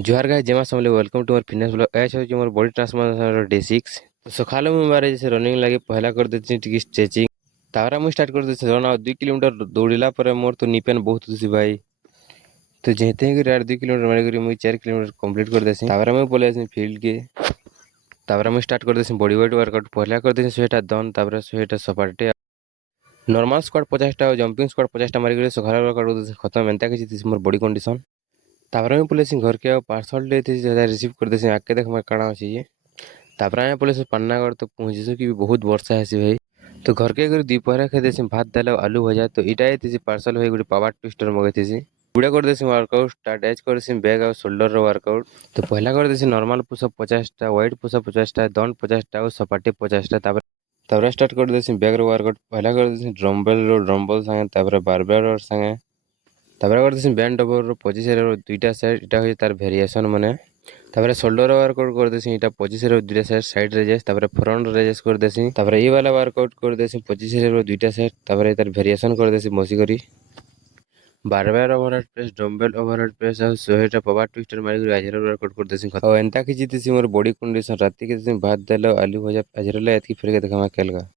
जोहार गाइस जमा समले वेलकम टू मोर फिटनेस ब्लॉग एच हो मोर बॉडी ट्रांसफॉर्मेशन डे 6 तो सकाले मु मारे जैसे रनिंग लागे पहला कर देछि टिक स्ट्रेचिंग तारा मु स्टार्ट कर देछि रन 2 किलोमीटर दौड़िला पर मोर तो निपेन बहुत खुशी भाई तो जेते कि 2 किलोमीटर मारे करी मु 4 किलोमीटर कंप्लीट कर देछि तारा मु बोले फील्ड के तारा मु स्टार्ट कर देछि बॉडी वेट वर्कआउट पहला कर देछि 100टा दन तापर 100टा सपाटे नॉर्मल स्क्वाट 50टा और जंपिंग स्क्वाट 50टा मारी करी सकाले वर्कआउट खत्म एंता कि मोर बॉडी कंडीशन तापर आम पलेसी घर के पार्सल देती रिसीव कर देसी आके देख मैं काଣା अछि ये तापर आम पलेसी पान्नागढ़ तो पहुँची कि बहुत वर्षा है भाई तो घर के अगर दोपहर खाई देसी भात दाल आलू भजा तो इटा थी पार्सल हो गोटे पावर ट्विस्टर मगई थी गुड़ा कर देसी वर्कआउट स्टार्ट एज कर बैग और शोल्डर वर्कआउट तो पहला कर देसी नॉर्मल पुशअप 50टा वाइड पुशअप 50टा दंड 50टा और सपाटे 50टा तापर स्टार्ट कर देसी बैग वर्कआउट पहला कर देसी ड्रम्बल संगे तापर बारबेल संगे तापर करदेसी बैंड ओवर 25 रो दुईटा साइड इटा होय तार वेरिएशन माने तापर शोल्डर वर्कआउट कर देसी इटा 25 रो दुईटा साइड रेजेस तापर फ्रंट रेजेस कर देसी तापर ई वाला वर्कआउट कर देसी 25 रो दुईटा साइड तापर तार वेरिएशन कर देसी मसी करी barbell overhead press dumbbell overhead press और 100टा पावर ट्विस्टर मारी करी आजर वर्कआउट कर देसी और एंता कि जीतीसी मोर बॉडी कंडीशन राती के भात दाल आलू भजा आजरले एतकी फेर के देखा केलगा।